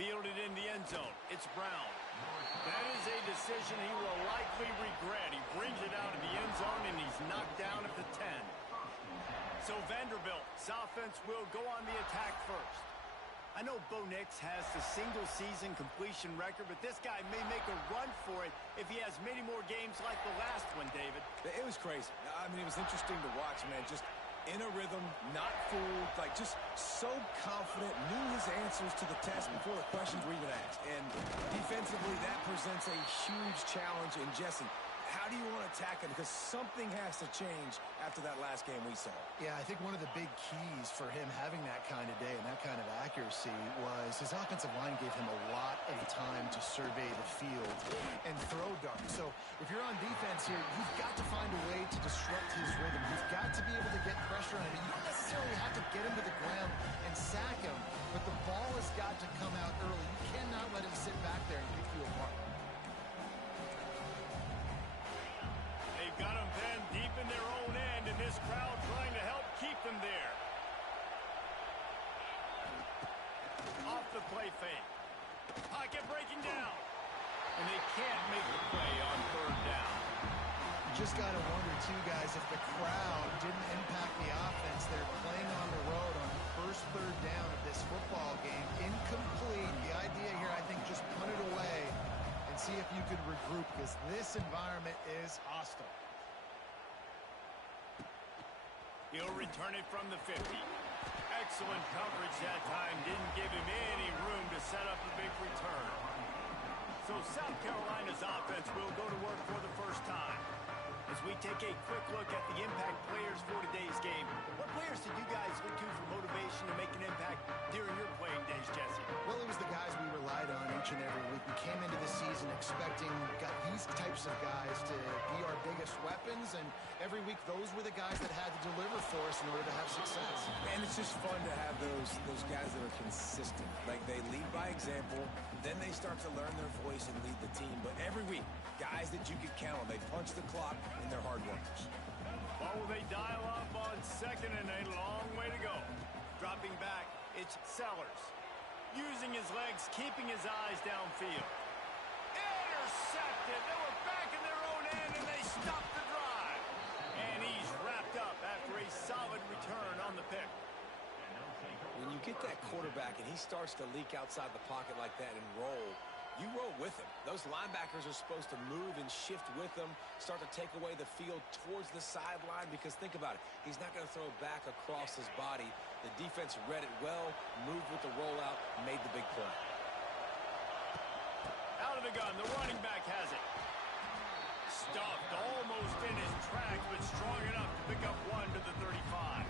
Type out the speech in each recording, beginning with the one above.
Fielded in the end zone. It's Brown. That is a decision he will likely regret. He brings it out of the end zone, and he's knocked down at the 10. So Vanderbilt's offense will go on the attack first. I know Bo Nix has the single-season completion record, but this guy may make a run for it if he has many more games like the last one, David. It was crazy. I mean, it was interesting to watch, man. Just in a rhythm, not fooled, like just so confident, knew his answers to the test before the questions were even asked. And defensively, that presents a huge challenge. And Jesse, how do you want to attack him? Because something has to change after that last game we saw. Yeah, I think one of the big keys for him having that kind of day and that kind of accuracy was his offensive line gave him a lot of time to survey the field and throw darts. So if you're on defense here, you've got to find a way to disrupt his rhythm. You've got to be able to get pressure on him. You don't necessarily have to get him to the ground and sack him, but the ball has got to come out early. You cannot let him sit back there and pick you apart. They've got them then deep in their own end, and this crowd trying to help keep them there. Off the play fake. Pocket breaking down. And they can't make the play on third down. You just got to wonder, too, guys, if the crowd didn't impact the offense. They're playing on the road on the first third down of this football game. Incomplete. The idea here, I think, just punt it away and see if you could regroup, because this environment is hostile. He'll return it from the 50. Excellent coverage that time. Didn't give him any room to set up a big return. So South Carolina's offense will go to work for the first time. As we take a quick look at the impact players for today's game, what players did you guys look to for motivation to make an impact during your playing days, Jesse? Well, it was the guys we relied on each and every week. We came into the season expecting these types of guys to be our biggest weapons, and every week those were the guys that had to deliver for us in order to have success. And it's just fun to have those guys that are consistent. Like, they lead by example, then they start to learn their voice and lead the team. But every week, guys that you can count on, they punch the clock, and they're hard workers. What will they dial up on second, and a long way to go? Dropping back, it's Sellers. Using his legs, keeping his eyes downfield. Intercepted. They were back in their own end, and they stopped the drive. And he's wrapped up after a solid return on the pick. When you get that quarterback and he starts to leak outside the pocket like that and roll, you roll with him. Those linebackers are supposed to move and shift with him, start to take away the field towards the sideline, because think about it. He's not going to throw back across his body. The defense read it well, moved with the rollout, made the big play. Out of the gun, the running back has it. Stuffed almost in his tracks, but strong enough to pick up one to the 35.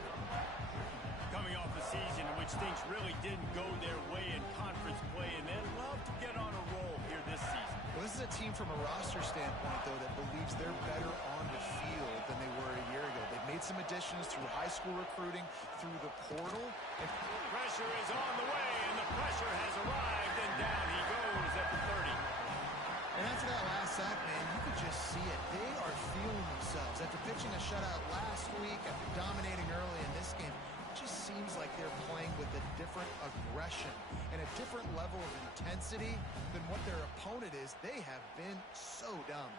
Coming off a season in which things really didn't go their way in conference play, and they'd love to get on a roll here this season. Well, this is a team from a roster standpoint, though, that believes they're better on the field than they were a year ago. They've made some additions through high school recruiting, through the portal. And pressure is on the way, and the pressure has arrived, and down he goes at the 30. And after that last sack, man, you could just see it. They are feeling themselves. After pitching a shutout last week, after dominating early in this game, it just seems like they're playing with a different aggression and a different level of intensity than what their opponent is. They have been so dumb.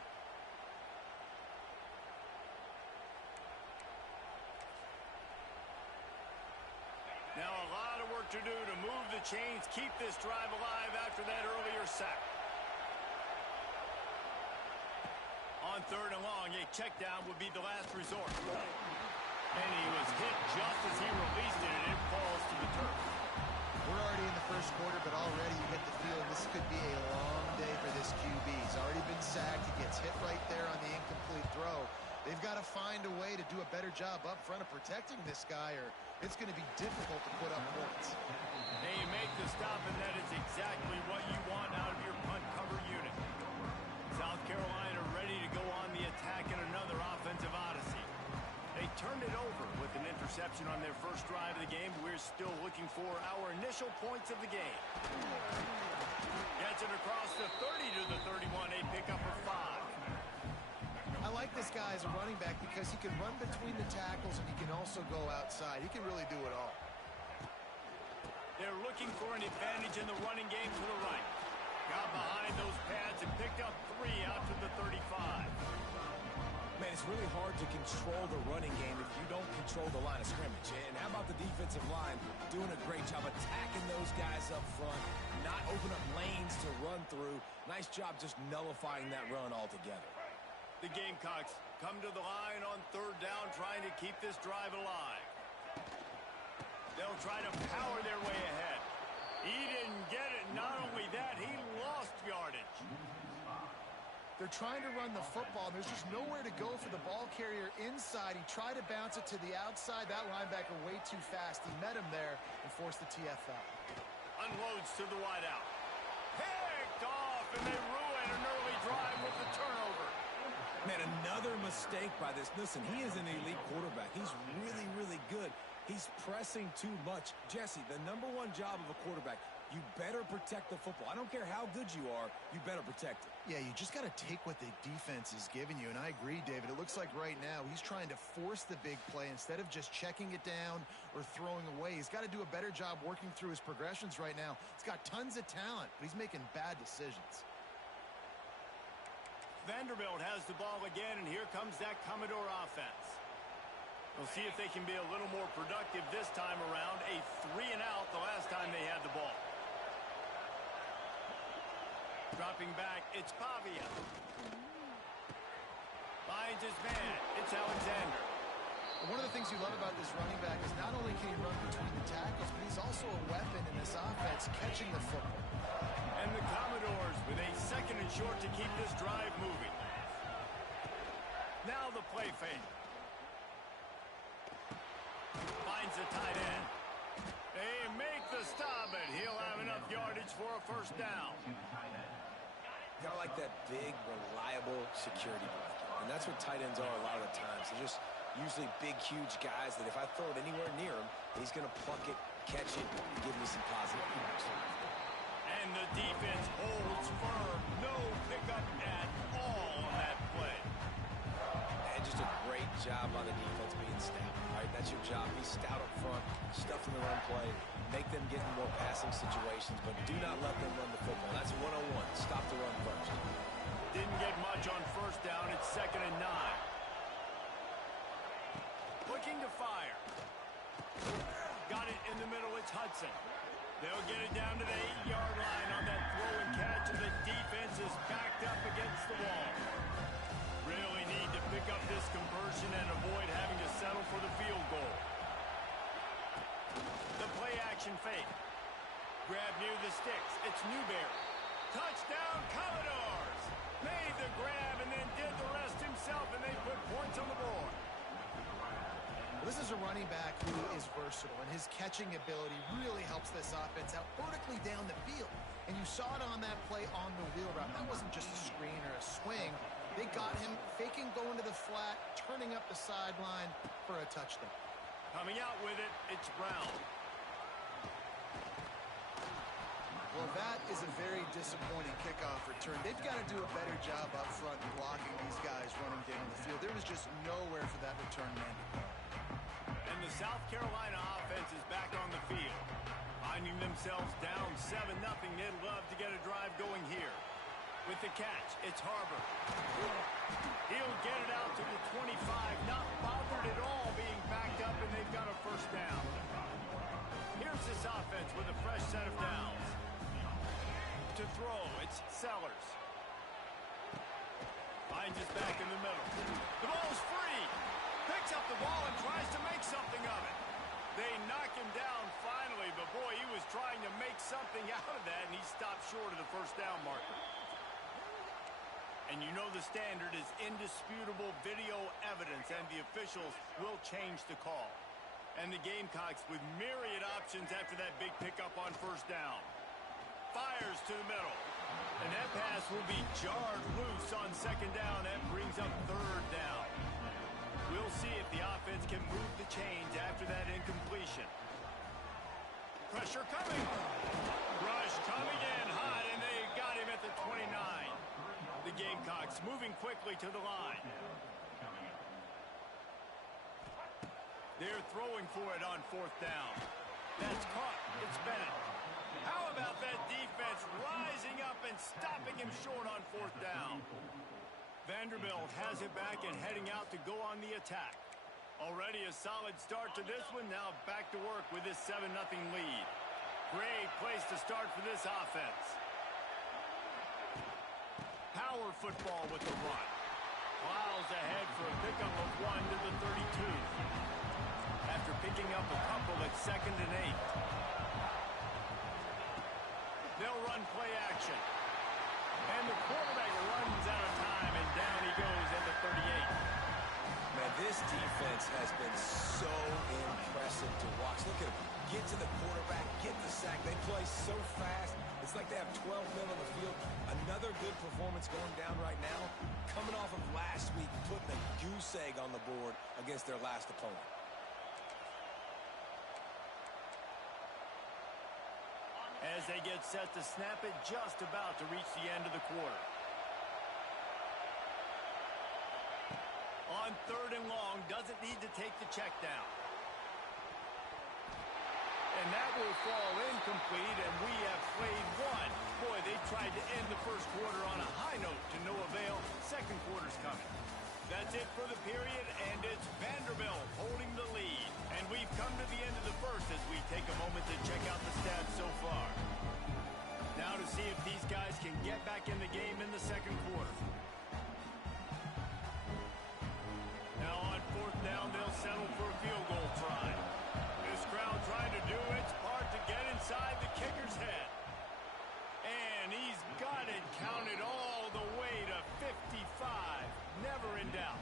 Now a lot of work to do to move the chains, keep this drive alive after that earlier sack. On third and long, a check down would be the last resort. And he was hit just as he released it, and it falls to the turf. We're already in the first quarter, but already you get the feeling this could be a long day for this QB. He's already been sacked. He gets hit right there on the incomplete throw. They've got to find a way to do a better job up front of protecting this guy, or it's going to be difficult to put up points. They make the stop, and that is exactly what you want out of your punt cover unit. South Carolina ready to go on the attack in another offensive odyssey. They turned it over with an interception on their first drive of the game. We're still looking for our initial points of the game. Gets it across the 30 to the 31, a pickup of 5. I like this guy as a running back because he can run between the tackles and he can also go outside. He can really do it all. They're looking for an advantage in the running game to the right. Got behind those pads and picked up 3 out to the 35. Man, it's really hard to control the running game if you don't control the line of scrimmage. And how about the defensive line doing a great job attacking those guys up front, not open up lanes to run through. Nice job just nullifying that run altogether. The Gamecocks come to the line on 3rd down, trying to keep this drive alive. They'll try to power their way ahead. He didn't get it. Not only that, he lost yardage. They're trying to run the football. There's just nowhere to go for the ball carrier inside. He tried to bounce it to the outside. That linebacker way too fast. He met him there and forced the TFL. Unloads to the wideout. Picked off, and they ruin an early drive with the turnover. Man, another mistake by this. Listen, he is an elite quarterback. He's really, really good. He's pressing too much. Jesse, the #1 job of a quarterback, you better protect the football. I don't care how good you are, you better protect it. Yeah, you just got to take what the defense is giving you. And I agree, David. It looks like right now he's trying to force the big play instead of just checking it down or throwing away. He's got to do a better job working through his progressions right now. He's got tons of talent, but he's making bad decisions. Vanderbilt has the ball again, and here comes that Commodore offense. We'll see if they can be a little more productive this time around. A 3-and-out the last time they had the ball. Dropping back, it's Pavia. Finds his man. It's Alexander. One of the things you love about this running back is not only can he run between the tackles, but he's also a weapon in this offense, catching the football. And the Commodores with a 2nd and short to keep this drive moving. Now the play fake. Finds the tight end. They make the stop, and he'll have enough yardage for a 1st down. Kind of like that big, reliable security blanket. And that's what tight ends are a lot of the times. They're just usually big, huge guys that if I throw it anywhere near him, he's going to pluck it, catch it, and give me some positive yards. And the defense holds firm. No pickup at all on that play. And just a great job on the defense being stout. All right, that's your job. Be stout up front, stuff in the run play, make them get in more passing situations, but do not let them run the football. That's 101. Stop the run first. Didn't get much on 1st down. It's 2nd and 9. Looking to fire. Got it in the middle. It's Hudson. They'll get it down to the 8-yard line on that throw and catch, and the defense is backed up against the wall. Really need to pick up this conversion and avoid having to settle for the field goal. The play action fake. Grab near the sticks. It's Newberry. Touchdown Commodores! Made the grab and then did the rest himself, and they put points on the board. This is a running back who is versatile, and his catching ability really helps this offense out vertically down the field. And you saw it on that play on the wheel route. That wasn't just a screen or a swing. They got him faking going to the flat, turning up the sideline for a touchdown. Coming out with it, it's Brown. Well, that is a very disappointing kickoff return. They've got to do a better job up front in blocking these guys running down the field. There was just nowhere for that return man to go. And the South Carolina offense is back on the field. Finding themselves down 7-0, they'd love to get a drive going here. With the catch, it's Harbor. He'll get it out to the 25, not bothered at all being backed up, and they've got a 1st down. Here's this offense with a fresh set of downs. To throw, it's Sellers. Finds his back in the middle. The ball's free. Picks up the ball and tries to make something of it. They knock him down finally, but boy, he was trying to make something out of that, and he stopped short of the 1st down marker. And you know the standard is indisputable video evidence, and the officials will change the call. And the Gamecocks with myriad options after that big pickup on 1st down. Fires to the middle. And that pass will be jarred loose on 2nd down. That brings up 3rd down. We'll see if the offense can move the chains after that incompletion. Pressure coming. Rush coming in hot, and they got him at the 29. The Gamecocks moving quickly to the line. They're throwing for it on 4th down. That's caught. It's Bennett. How about that defense rising up and stopping him short on fourth down? Vanderbilt has it back and heading out to go on the attack. Already a solid start to this one. Now back to work with this 7-0 lead. Great place to start for this offense. Power football with the run. Plows ahead for a pickup of 1 to the 32. After picking up a couple at 2nd and 8. They'll run play action. And the quarterback runs out of time, and down he goes at the 38. Man, this defense has been so impressive to watch. Look at them. Get to the quarterback, get the sack. They play so fast. It's like they have 12 men on the field. Another good performance going down right now. Coming off of last week, putting a goose egg on the board against their last opponent. As they get set to snap it, just about to reach the end of the quarter. On 3rd and long, doesn't need to take the check down. And that will fall incomplete, and we have played one. Boy, they tried to end the first quarter on a high note to no avail. Second quarter's coming. That's it for the period, and it's Vanderbilt holding the lead. And we've come to the end of the first as we take a moment to check out the stats so far. Now to see if these guys can get back in the game in the second quarter. Now on 4th down, they'll settle for a field goal try. This crowd trying to do its part to get inside the kicker's head. And he's got it counted all the way to 55. Never in doubt.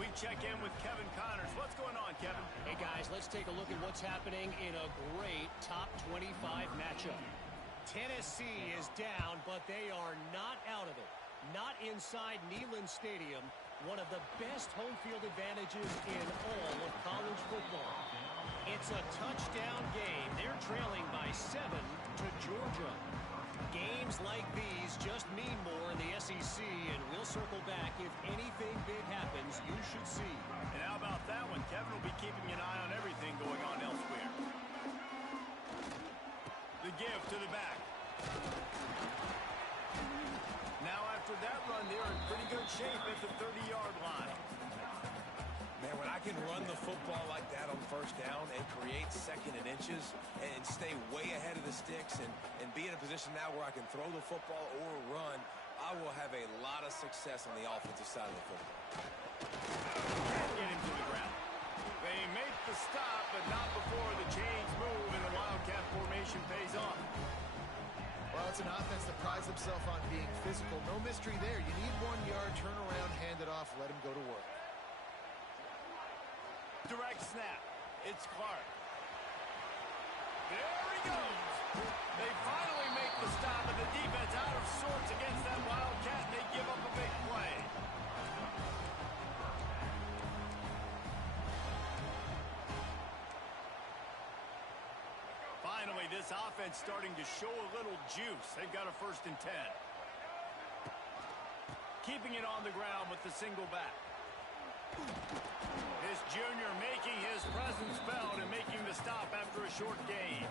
We check in with Kevin Connors. What's going on, Kevin? Hey, guys, let's take a look at what's happening in a great top 25 matchup. Tennessee is down, but they are not out of it. Not inside Neyland Stadium, one of the best home field advantages in all of college football. It's a touchdown game. They're trailing by 7 to Georgia. Games like these just mean more in the SEC, and we'll circle back. If anything big happens, you should see. And how about that one? Kevin will be keeping an eye on everything going on elsewhere. The give to the back. Now after that run, they're in pretty good shape at the 30-yard line. Man, when I can run the football like that on 1st down and create 2nd and inches and stay way ahead of the sticks and be in a position now where I can throw the football or run, I will have a lot of success on the offensive side of the football. Can't get him to the ground. They make the stop, but not before the chains move and the Wildcat formation pays off. Well, it's an offense that prides themselves on being physical. No mystery there. You need 1 yard, turn around, hand it off, let him go to work. Direct snap. It's Clark. There he goes. They finally make the stop, and the defense out of sorts against that Wildcat, and they give up a big play. Finally, this offense starting to show a little juice. They've got a 1st and 10. Keeping it on the ground with the single back. This junior making his presence felt and making the stop after a short gain.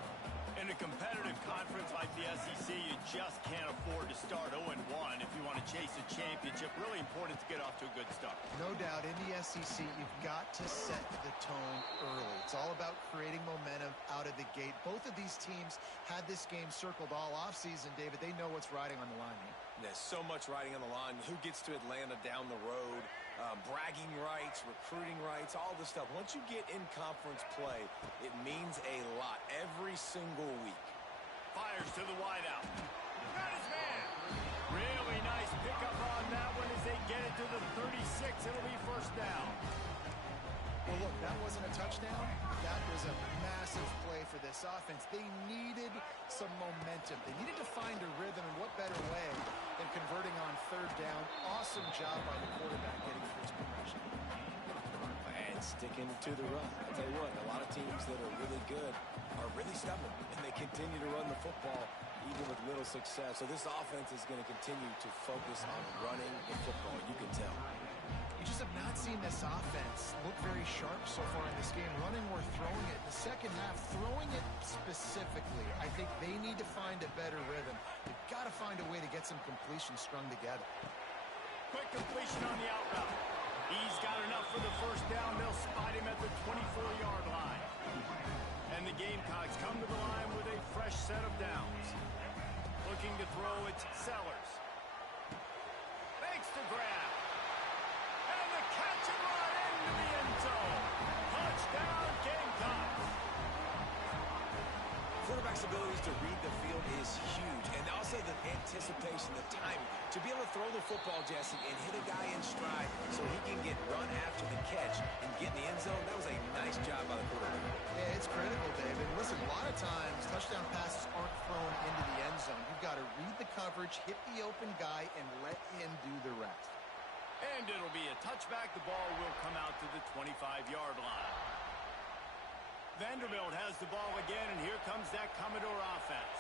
In a competitive conference like the SEC, you just can't afford to start 0-1 if you want to chase a championship. Really important to get off to a good start. No doubt, in the SEC, you've got to set the tone early. It's all about creating momentum out of the gate. Both of these teams had this game circled all offseason, David. They know what's riding on the line here. There's so much riding on the line. Who gets to Atlanta down the road? Bragging rights, recruiting rights, all this stuff. Once you get in conference play, it means a lot every single week. Fires to the wideout. Got his man. Really nice pickup on that one as they get it to the 36. It'll be 1st down. Well, look, that wasn't a touchdown. That was a massive play for this offense. They needed some momentum. They needed to find a rhythm, and what better way than converting on 3rd down. Awesome job by the quarterback getting first progression. And sticking to the run. I'll tell you what, a lot of teams that are really good are really stubborn, and they continue to run the football even with little success. So this offense is going to continue to focus on running the football. You can tell. You just have not seen this offense look very sharp so far in this game, running or throwing it. The second half, throwing it specifically, I think they need to find a better rhythm. They've got to find a way to get some completions strung together. Quick completion on the out route. He's got enough for the first down. They'll spot him at the 24-yard line. And the Gamecocks come to the line with a fresh set of downs. Looking to throw, it's Sellers. Makes the grab. And the catch and run into the end zone. Touchdown, Gamecocks. Quarterback's abilities to read the field is huge, and also the anticipation, the timing. To be able to throw the football, Jesse, and hit a guy in stride so he can get run after the catch and get in the end zone, that was a nice job by the quarterback. Yeah, it's critical, David. Listen, a lot of times touchdown passes aren't thrown into the end zone. You've got to read the coverage, hit the open guy, and let him do the rest. And it'll be a touchback. The ball will come out to the 25-yard line. Vanderbilt has the ball again, and here comes that Commodore offense.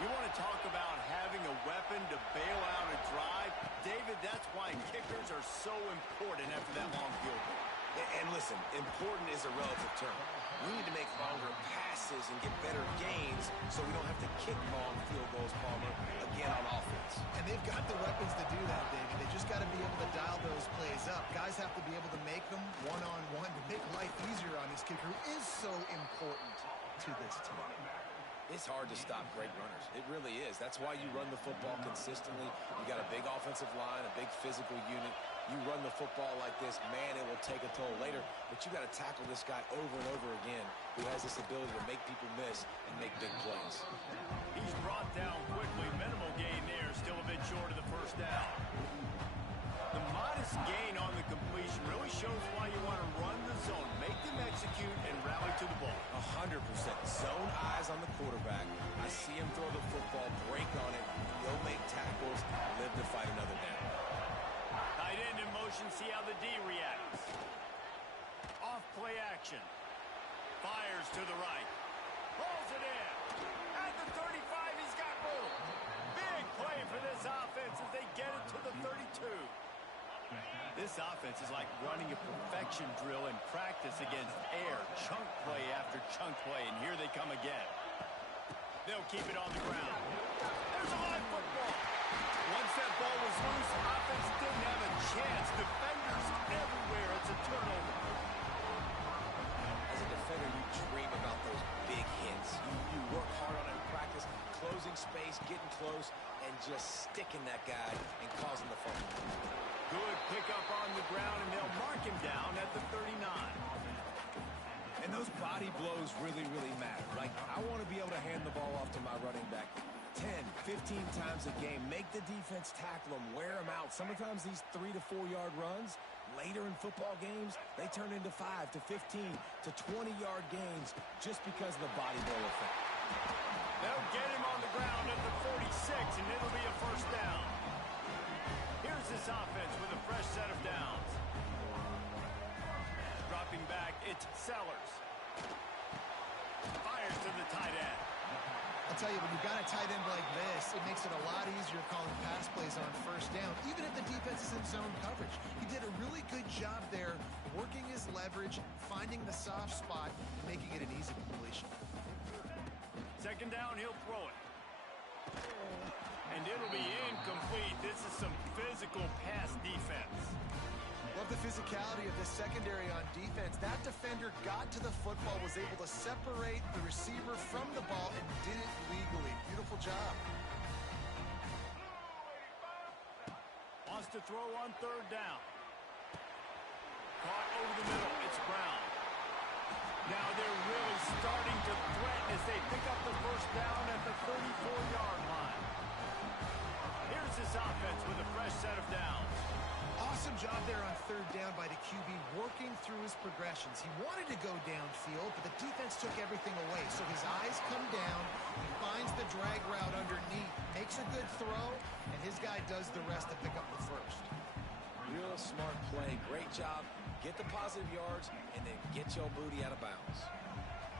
You want to talk about having a weapon to bail out a drive? David, that's why kickers are so important after that long field goal. And listen, important is a relative term. We need to make longer passes and get better gains so we don't have to kick long field goals, Palmer, again on offense. And they've got the weapons to do that, David. They just got to be able to dial those plays up. Guys have to be able to make them one-on-one to make life easier on this kicker who is so important to this team. It's hard to stop great runners. It really is. That's why you run the football consistently. You got a big offensive line, a big physical unit. You run the football like this, man, it will take a toll later. But you got to tackle this guy over and over again who has this ability to make people miss and make big plays. He's brought down quickly. Minimal gain there. Still a bit short of the first down. The modest gain on the completion really shows why you want to run the zone, make them execute, and rally to the ball. 100%. Zone eyes on the quarterback. I see him throw the football, break on it, go make tackles, live to fight another down. Tight end in motion, see how the D reacts. Off play action. Fires to the right. Pulls it in. At the 35, he's got room. Big play for this offense as they get it to the 32. This offense is like running a perfection drill in practice against air. Chunk play after chunk play, and here they come again. They'll keep it on the ground. There's a live football. Once that ball was loose, offense didn't have a chance. Defenders everywhere. It's a turnover. As a defender, you dream about those big hits. You work hard on it in practice, closing space, getting close, and just sticking that guy and causing the fumble. Good pickup on the ground, and they'll mark him down at the 39. And those body blows really, really matter. Like, I want to be able to hand the ball off to my running back 10, 15 times a game. Make the defense tackle him, wear him out. Sometimes these 3 to 4 yard runs, later in football games, they turn into 5 to 15 to 20-yard gains just because of the body blow effect. They'll get him on the ground at the 46, and it'll be a first down. Here's this offense with a fresh set of downs. Dropping back, it's Sellers. Fires to the tight end. I'll tell you, when you've got a tight end like this, it makes it a lot easier calling pass plays on first down, even if the defense is in zone coverage. He did a really good job there, working his leverage, finding the soft spot, and making it an easy completion. Second down, he'll throw it. And it'll be incomplete. This is some physical pass defense. Love the physicality of this secondary on defense. That defender got to the football, was able to separate the receiver from the ball, and did it legally. Beautiful job. Wants to throw on third down. Caught over the middle. It's Brown. Now they're really starting to threaten as they pick up the first down at the 34-yard line. Here's this offense with a fresh set of downs. Awesome job there on third down by the QB, working through his progressions. He wanted to go downfield, but the defense took everything away. So his eyes come down, he finds the drag route underneath, makes a good throw, and his guy does the rest to pick up the first. Real smart play. Great job. Get the positive yards, and then get your booty out of bounds.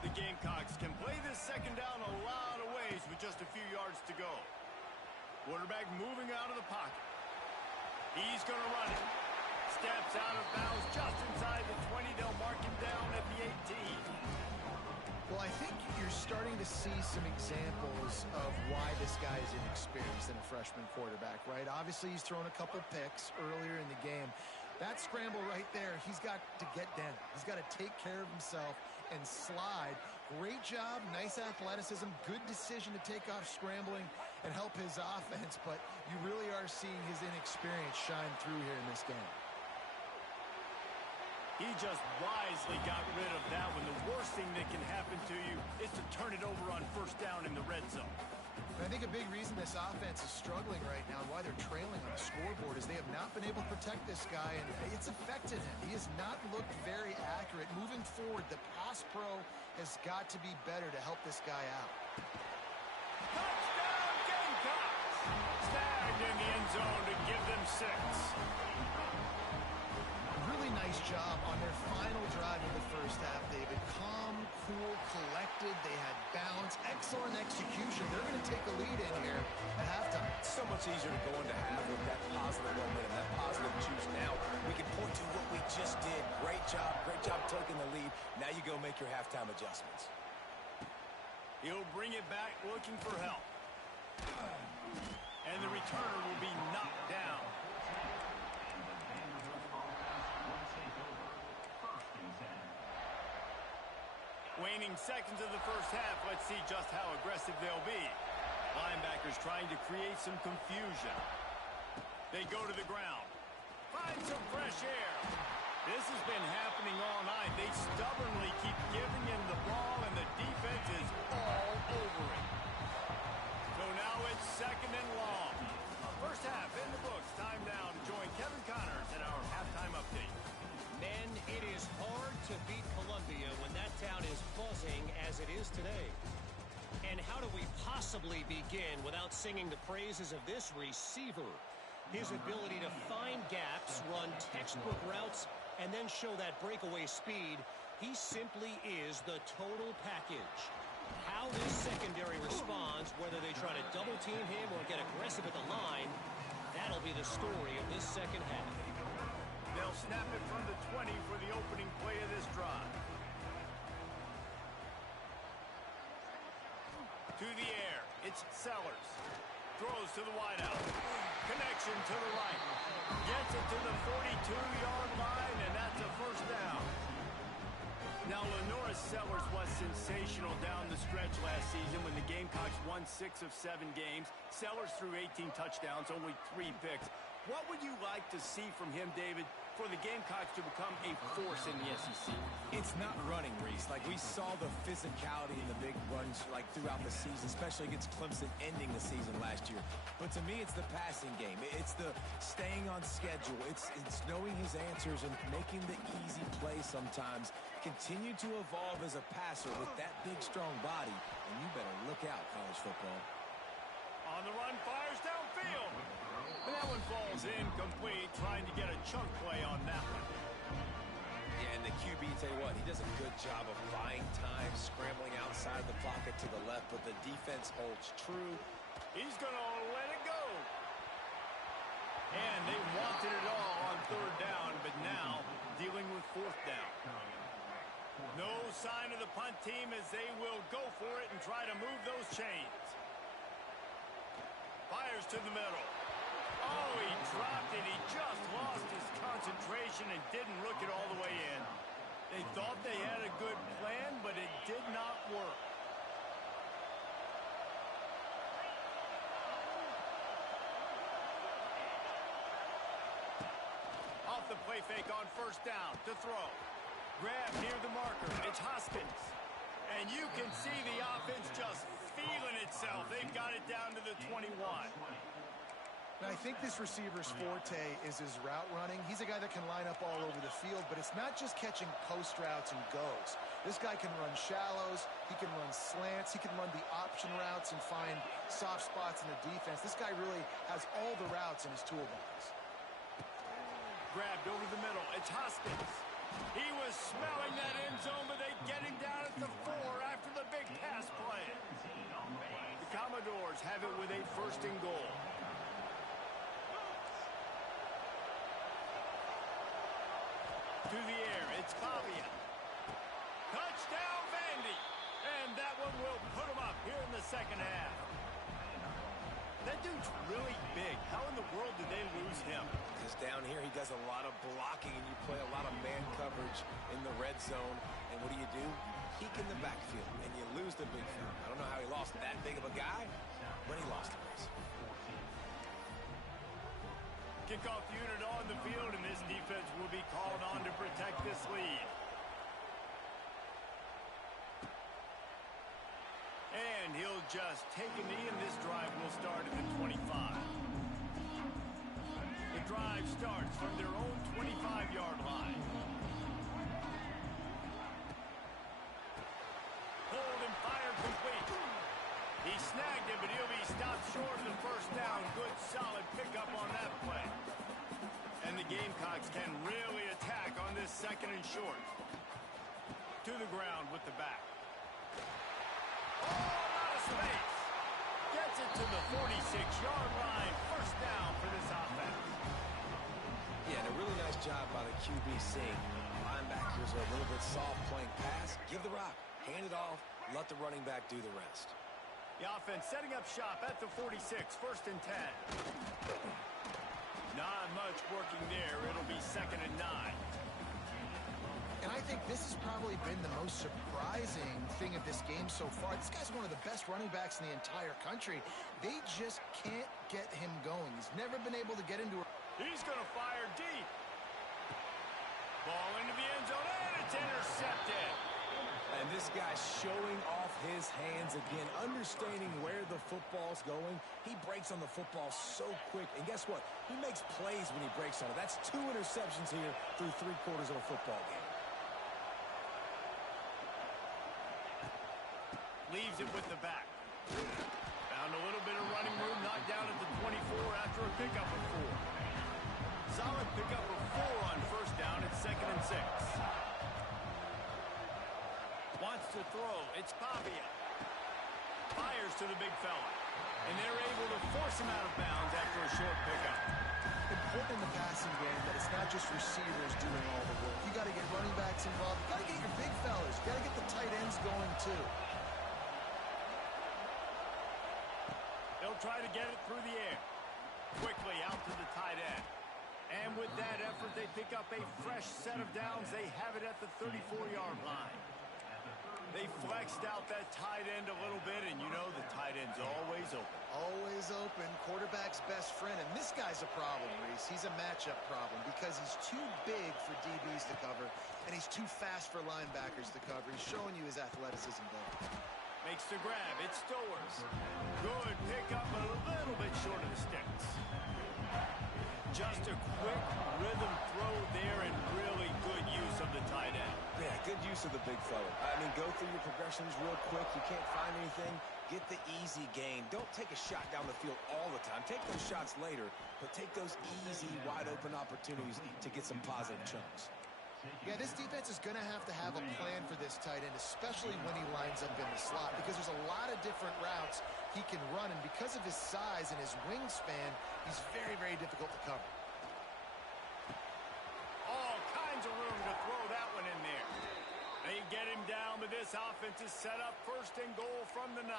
The Gamecocks can play this second down a lot of ways with just a few yards to go. Quarterback moving out of the pocket. He's going to run it. Steps out of bounds just inside the 20. They'll mark him down at the 18. Well, I think you're starting to see some examples of why this guy is inexperienced in a freshman quarterback, right? Obviously, he's thrown a couple picks earlier in the game. That scramble right there, he's got to get down. He's got to take care of himself and slide. Great job, nice athleticism, good decision to take off scrambling and help his offense, but you really are seeing his inexperience shine through here in this game. He just wisely got rid of that when the worst thing that can happen to you is to turn it over on first down in the red zone. I think a big reason this offense is struggling right now and why they're trailing on the scoreboard is they have not been able to protect this guy, and it's affected him. He has not looked very accurate. Moving forward, the pass pro has got to be better to help this guy out. Touchdown, Gamecocks! Snagged in the end zone to give them 6. Really nice job on their final drive of the first half, David. Calm, cool, collected. They had balance, excellent execution. They're going to take a lead in here at halftime. It's so much easier to go into half with that positive momentum, that positive juice. Now we can point to what we just did. Great job taking the lead. Now you go make your halftime adjustments. He'll bring it back looking for help. And the returner will be knocked down. Waning seconds of the first half. Let's see just how aggressive they'll be. Linebackers trying to create some confusion. They go to the ground. Find some fresh air. This has been happening all night. They stubbornly keep giving him the ball, and the defense is all over it. So now it's second and long. First half in the books. Time now to join Kevin Connors in our halftime update. Men, it is hard to beat Columbia when that town is buzzing as it is today. And how do we possibly begin without singing the praises of this receiver? His ability to find gaps, run textbook routes, and then show that breakaway speed. He simply is the total package. How this secondary responds, whether they try to double team him or get aggressive at the line, that'll be the story of this second half. They'll snap it from the 20 for the opening play of this drive. To the air, it's Sellers. Throws to the wideout. Connection to the right. Gets it to the 42-yard line, and that's a first down. Now, Lenoris Sellers was sensational down the stretch last season when the Gamecocks won 6 of 7 games. Sellers threw 18 touchdowns, only 3 picks. What would you like to see from him, David, for the Gamecocks to become a force in the SEC? It's not running, Reese. Like, we saw the physicality in the big runs, like, throughout the season, especially against Clemson ending the season last year. But to me, it's the passing game. It's the staying on schedule. It's knowing his answers and making the easy play sometimes. Continue to evolve as a passer with that big, strong body. And you better look out, college football. On the run, fires downfield. And that one falls incomplete, trying to get a chunk play on that one. Yeah, and the QB, tell you what, he does a good job of buying time, scrambling outside the pocket to the left, but the defense holds true. He's going to let it go. And they wanted it all on third down, but now dealing with fourth down. No sign of the punt team as they will go for it and try to move those chains. Fires to the middle. Oh, he dropped it. He just lost his concentration and didn't look it all the way in. They thought they had a good plan, but it did not work. Off the play fake on first down to throw. Grab near the marker. It's Hoskins. And you can see the offense just feeling itself. They've got it down to the 21. And I think this receiver's forte is his route running. He's a guy that can line up all over the field, but it's not just catching post routes and goes. This guy can run shallows. He can run slants. He can run the option routes and find soft spots in the defense. This guy really has all the routes in his toolbox. Grabbed over the middle. It's Hoskins. He was smelling that end zone, but they get him down at the 4 after the big pass play. The Commodores have it with a first and goal. To the air, it's Pavia. Touchdown, Vandy. And that one will put him up here in the second half. That dude's really big. How in the world did they lose him? Because down here he does a lot of blocking and you play a lot of man coverage in the red zone. And what do? You peek in the backfield and you lose the big fella. I don't know how he lost that big of a guy, but he lost the race. Kickoff unit on the field, and this defense will be called on to protect this lead. And he'll just take a knee, and this drive will start at the 25. The drive starts from their own 25-yard line. Hold and fire complete. He snagged it, but he'll be stopped short of the first down. Good, solid pickup on that play. And the Gamecocks can really attack on this second and short. To the ground with the back. Oh, out of space. Gets it to the 46-yard line. First down for this offense. Yeah, and a really nice job by the QB seeing linebackers are a little bit soft playing pass. Give the rock. Hand it off. Let the running back do the rest. The offense setting up shop at the 46. First and 10. Not much working there. It'll be second and 9. And I think this has probably been the most surprising thing of this game so far. This guy's one of the best running backs in the entire country. They just can't get him going. He's never been able to get into a... He's going to fire deep. Ball into the end zone, and it's intercepted. And this guy's showing off his hands again, understanding where the football's going. He breaks on the football so quick. And guess what? He makes plays when he breaks on it. That's 2 interceptions here through 3 quarters of a football game. Leaves it with the back. Found a little bit of running room, knocked down at the 24 after a pickup of 4. Solid pickup of 4 on first down at second and 6. Wants to throw. It's Pavia. Fires to the big fella. And they're able to force him out of bounds after a short pickup. Important in the passing game that it's not just receivers doing all the work. You got to get running backs involved. You got to get your big fellas. You got to get the tight ends going too. They'll try to get it through the air. Quickly out to the tight end. And with that effort, they pick up a fresh set of downs. They have it at the 34-yard line. They flexed out that tight end a little bit, and you know the tight end's always open. Always open. Quarterback's best friend. And this guy's a problem, Reese. He's a matchup problem because he's too big for DBs to cover, and he's too fast for linebackers to cover. He's showing you his athleticism there. Makes the grab. It's Stowers. Good pickup, but a little bit short of the sticks. Just a quick rhythm throw there and really good use of the tight end. Yeah, good use of the big fella. I mean, go through your progressions real quick. You can't find anything. Get the easy gain. Don't take a shot down the field all the time. Take those shots later, but take those easy, wide-open opportunities to get some positive chunks. Yeah, this defense is going to have a plan for this tight end, especially when he lines up in the slot, because there's a lot of different routes he can run, and because of his size and his wingspan, he's very, very difficult to cover. All kinds of room to throw that one in there. They get him down, but this offense is set up first and goal from the 9.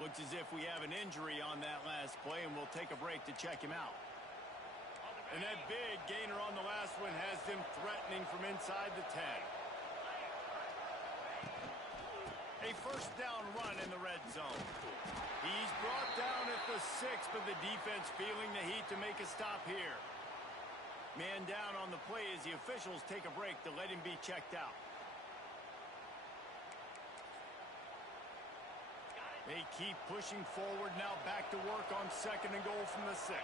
Looks as if we have an injury on that last play, and we'll take a break to check him out. And that big gainer on the last one has them threatening from inside the 10. A first down run in the red zone. He's brought down at the 6, but the defense feeling the heat to make a stop here. Man down on the play as the officials take a break to let him be checked out. They keep pushing forward, now back to work on second and goal from the 6.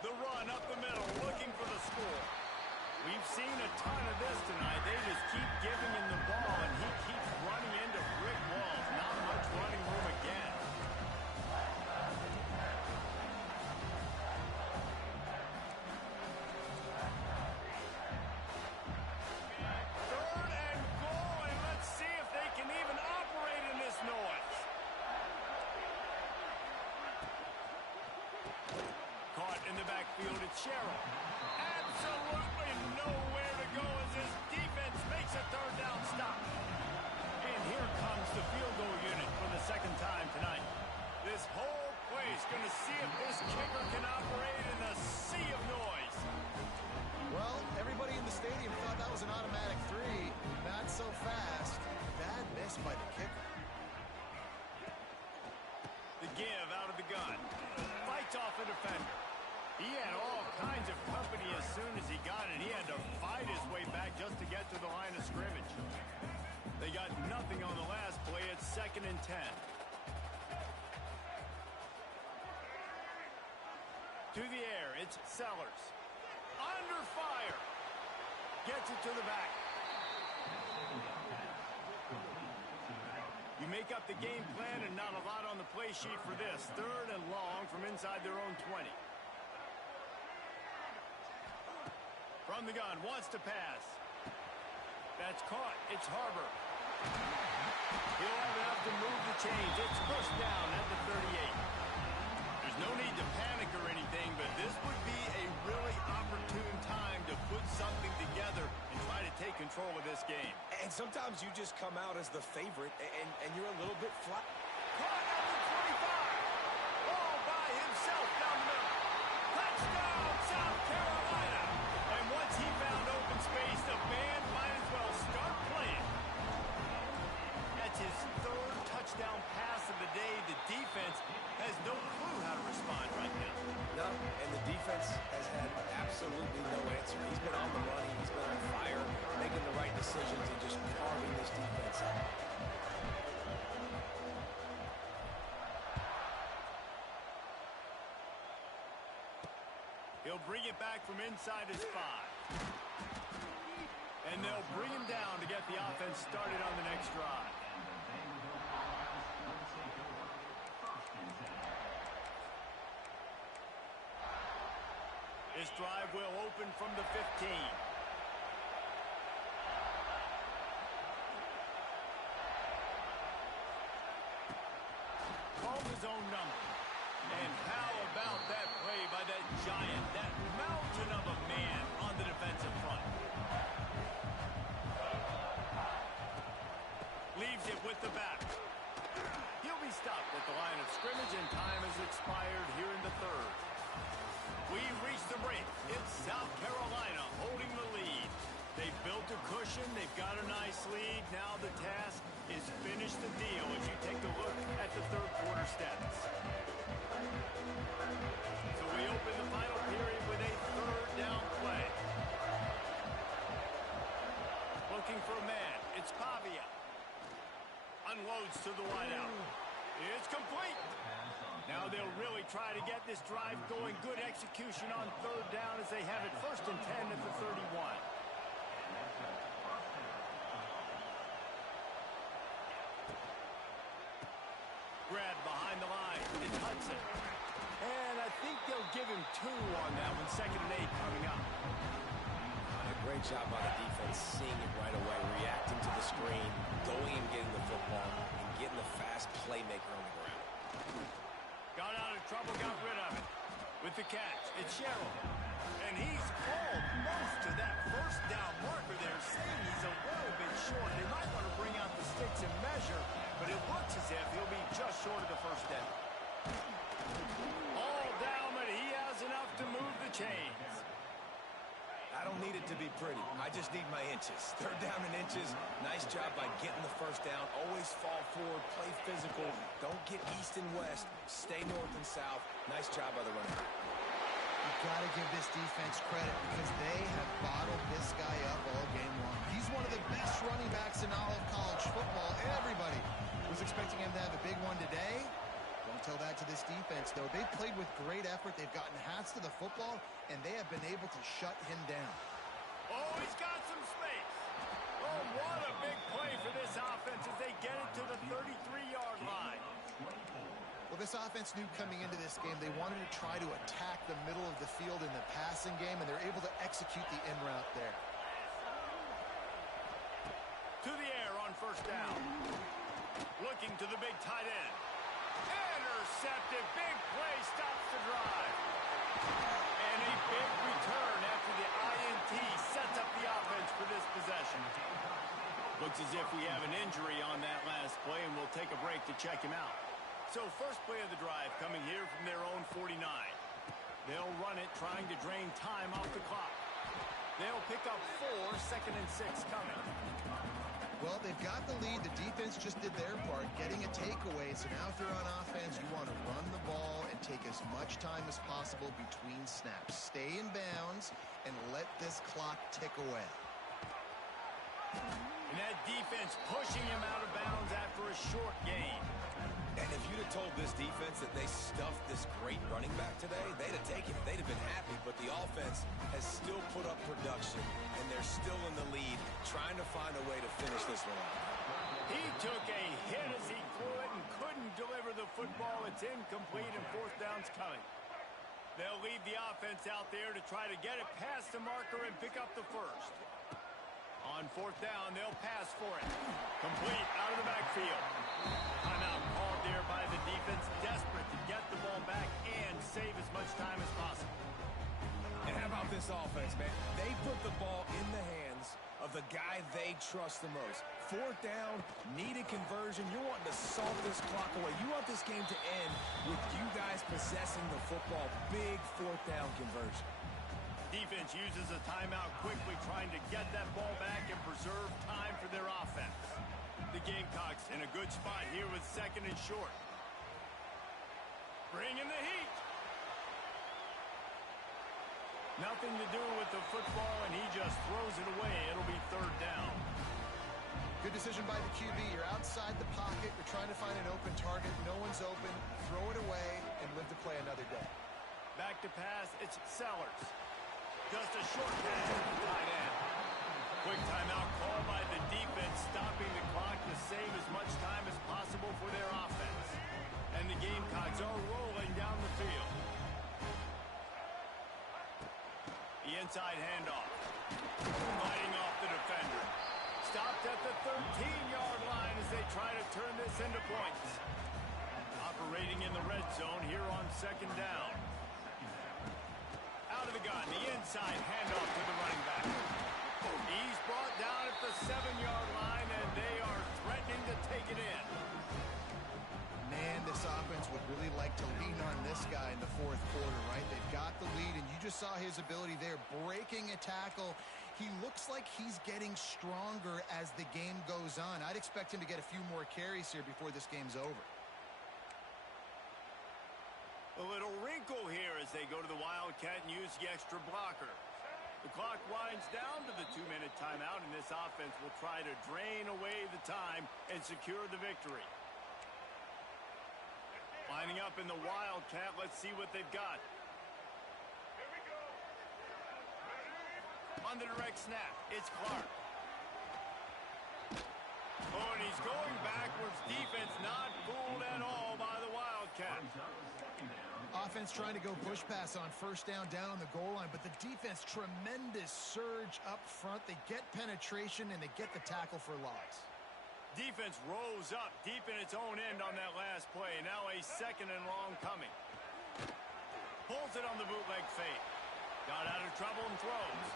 The run up the middle, looking for the score. We've seen a ton of this tonight. They just keep giving him the ball, and he keeps running into brick walls. Not much running room again. Third and goal, and let's see if they can even operate in this noise. Caught in the backfield, it's Sherrill. Absolutely third down stop. And here comes the field goal unit for the second time tonight. This whole place going to see if this kicker can operate in the sea of noise. Well, everybody in the stadium thought that was an automatic 3. Not so fast. Bad miss by the kicker. The give out of the gun. Fights off a defender. He had all kinds of company as soon as he got it. He had to fight his way back just to get to the line of scrimmage. They got nothing on the last play. It's 2nd and 10. To the air, it's Sellers. Under fire. Gets it to the back. You make up the game plan and not a lot on the play sheet for this. 3rd and long from inside their own 20. From the gun, wants to pass. That's caught. It's Harbor. He'll have enough to move the chains. It's pushed down at the 38. There's no need to panic or anything, but this would be a really opportune time to put something together and try to take control of this game. And sometimes you just come out as the favorite, and you're a little bit flat. Caught at the 25. All by himself down the middle. Touchdown, South Carolina. And once he found open space, the band might as well start playing. That's his 3rd touchdown pass of the day. The defense has no clue how to respond right now. No, and the defense has had absolutely no answer. He's been on the money. He's been on fire, making the right decisions and just carving this defense up. He'll bring it back from inside his 5. And they'll bring him down to get the offense started on the next drive. This drive will open from the 15. Called his own number. And how about that play by that giant, that mountain of a man on the defensive front? Leaves it with the back. He'll be stopped at the line of scrimmage, and time has expired here in the 3rd. We've reached the break. It's South Carolina holding the lead. They've built a cushion. They've got a nice lead. Now the task is finish the deal as you take a look at the 3rd quarter stats. So we open the final period with a 3rd down play. Looking for a man. It's Pavia. Unloads to the wideout. It's complete. Now they'll really try to get this drive going. Good execution on 3rd down as they have it 1st and 10 at the 31. Grab behind the line. It's Hudson. And I think they'll give him 2 on that one. 2nd and 8 coming up. A great job by the defense, seeing it right away, reacting to the screen, going and getting the football, and getting the fast playmaker on the ground. Got out of trouble, got rid of it. With the catch, it's Sherrill. And he's almost to that 1st down marker there, saying he's a little bit short. They might want to bring out the sticks and measure, but it looks as if he'll be just short of the 1st down. All down, but he has enough to move the chains. I don't need it to be pretty. I just need my inches. 3rd down and inches. Nice job by getting the 1st down. Always fall forward, play physical. Don't get east and west. Stay north and south. Nice job by the running back. You've got to give this defense credit because they have bottled this guy up all game long. He's one of the best running backs in all of college football. Everybody was expecting him to have a big one today. Don't tell that to this defense, though. They've played with great effort. They've gotten hats to the football, and they have been able to shut him down. Oh, he's got some space. Oh, what a big play for this offense as they get it to the 33-yard line. Well, this offense knew coming into this game they wanted to try to attack the middle of the field in the passing game, and they're able to execute the in route there. To the air on 1st down. Looking to the big tight end. Intercepted. Big play stops the drive. And a big return after the INT sets up the offense for this possession. Looks as if we have an injury on that last play, and we'll take a break to check him out. So first play of the drive coming here from their own 49. They'll run it, trying to drain time off the clock. They'll pick up 4, 2nd and 6 coming. Well, they've got the lead. The defense just did their part, getting a takeaway. So now if you're on offense, you want to run the ball and take as much time as possible between snaps. Stay in bounds and let this clock tick away. And that defense pushing him out of bounds after a short gain. And if you'd have told this defense that they stuffed this great running back today, they'd have taken it. They'd have been happy, but the offense has still put up production, and they're still in the lead, trying to find a way to finish this one off. He took a hit as he threw it and couldn't deliver the football. It's incomplete, and 4th down's coming. They'll leave the offense out there to try to get it past the marker and pick up the first. On 4th down, they'll pass for it. Complete out of the backfield. Timeout called there by the defense, desperate to get the ball back and save as much time as possible. And how about this offense, man? They put the ball in the hands of the guy they trust the most. 4th down, needed conversion. You're wanting to salt this clock away. You want this game to end with you guys possessing the football. Big 4th down conversion. Defense uses a timeout quickly, trying to get that ball back and preserve time for their offense. The Gamecocks in a good spot here with 2nd and short. Bringing the heat. Nothing to do with the football, and he just throws it away. It'll be 3rd down. Good decision by the QB. You're outside the pocket. You're trying to find an open target. No one's open. Throw it away and live to play another day. Back to pass. It's Sellers. Just a short pass to the tight end. Quick timeout called by the defense, stopping the clock to save as much time as possible for their offense. And the Gamecocks are rolling down the field. The inside handoff. Fighting off the defender. Stopped at the 13-yard line as they try to turn this into points. Operating in the red zone here on 2nd down. Out of the gun, the inside handoff to the running back. He's brought down at the 7-yard line, and they are threatening to take it in. Man, this offense would really like to lean on this guy in the 4th quarter, right? They've got the lead, and you just saw his ability there, breaking a tackle. He looks like he's getting stronger as the game goes on. I'd expect him to get a few more carries here before this game's over. A little wrinkle here as they go to the Wildcat and use the extra blocker. The clock winds down to the 2-minute timeout, and this offense will try to drain away the time and secure the victory. Lining up in the Wildcat, let's see what they've got. On the direct snap, it's Clark. Oh, and he's going backwards. Defense not fooled at all by the Wildcat. Offense trying to go push pass on 1st down on the goal line, but the defense, tremendous surge up front. They get penetration, and they get the tackle for loss. Defense rose up deep in its own end on that last play. Now a 2nd and long coming. Pulls it on the bootleg fake. Got out of trouble and throws.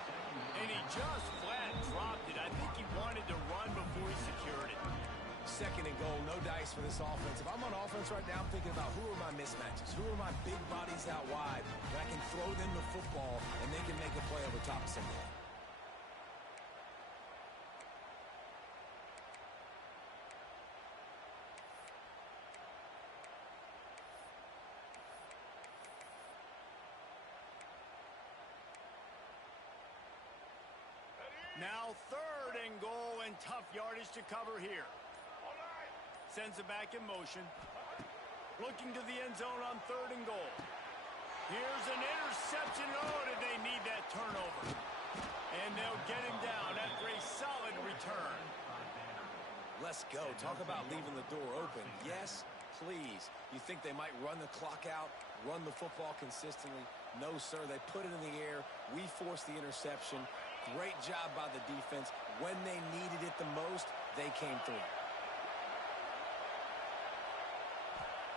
And he just flat dropped it. I think he wanted to run before he secured it. 2nd and goal, no dice for this offense. If I'm on offense right now, I'm thinking about who are my mismatches? Who are my big bodies out wide that I can throw them the football and they can make a play over top of somebody? Now 3rd and goal, and tough yardage to cover here. Sends it back in motion. Looking to the end zone on 3rd and goal. Here's an interception. Oh, did they need that turnover? And they'll get him down after a solid return. Let's go. Talk about leaving the door open. Yes, please. You think they might run the clock out, run the football consistently? No, sir. They put it in the air. We forced the interception. Great job by the defense. When they needed it the most, they came through.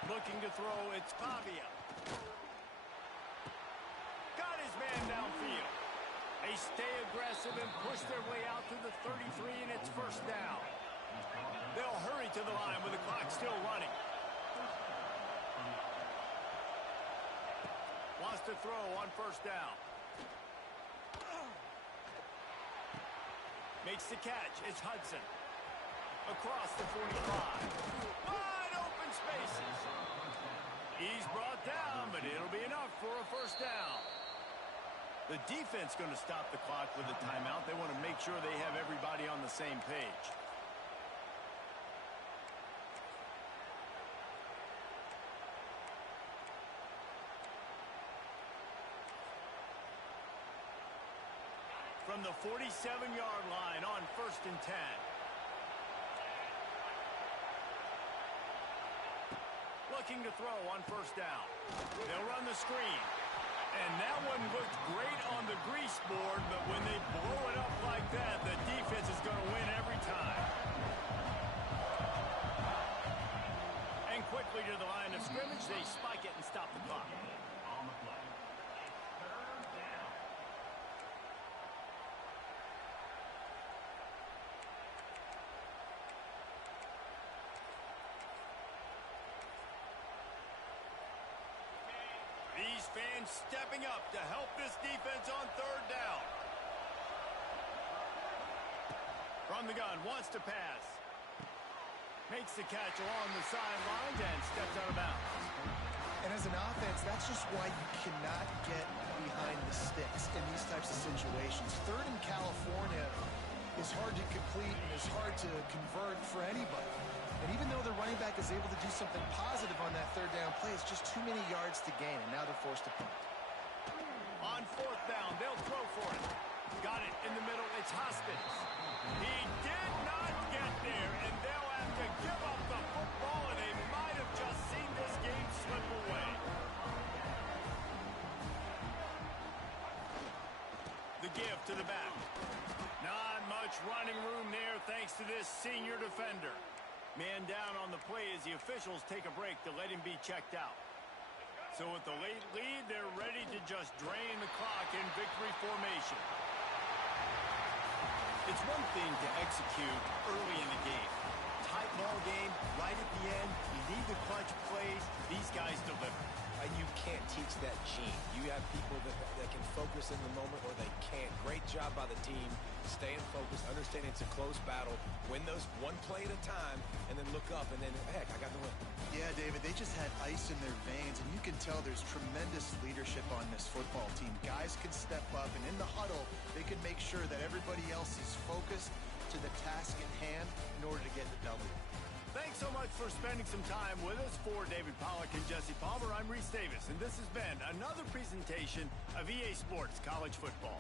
Looking to throw, it's Pavia. Got his man downfield. A They stay aggressive and push their way out to the 33, and it's first down. They'll hurry to the line with the clock still running. Wants to throw on first down. Makes the catch. It's Hudson. Across the 45. Wide open spaces. He's brought down, but it'll be enough for a first down. The defense going to stop the clock with a timeout. They want to make sure they have everybody on the same page. From the 47-yard line on 1st and 10. Looking to throw on first down. They'll run the screen. And that one looked great on the grease board, but when they blow it up like that, the defense is going to win every time. And quickly to the line of scrimmage, they spike it and stop the clock. These fans stepping up to help this defense on third down. From the gun, wants to pass. Makes the catch along the sidelines and steps out of bounds. And as an offense, that's just why you cannot get behind the sticks in these types of situations. Third in California is hard to complete and is hard to convert for anybody. And even though the running back is able to do something positive on that third down play, it's just too many yards to gain, and now they're forced to punt. On fourth down, they'll throw for it. Got it in the middle. It's Hoskins. He did not get there, and they'll have to give up the football, and they might have just seen this game slip away. The give to the back. Not much running room there thanks to this senior defender. Man down on the play as the officials take a break to let him be checked out. So with the late lead, they're ready to just drain the clock in victory formation. It's one thing to execute early in the game. Tight ball game, right at the end, you need the clutch plays. These guys deliver. And you can't teach that gene. You have people that can focus in the moment or they can't. Great job by the team, staying focused, understanding it's a close battle, win those one play at a time, and then look up, and then, heck, I got the win. Yeah, David, they just had ice in their veins, and you can tell there's tremendous leadership on this football team. Guys can step up, and in the huddle, they can make sure that everybody else is focused to the task at hand in order to get the W. Thanks so much for spending some time with us. For David Pollack and Jesse Palmer, I'm Reese Davis, and this has been another presentation of EA Sports College Football.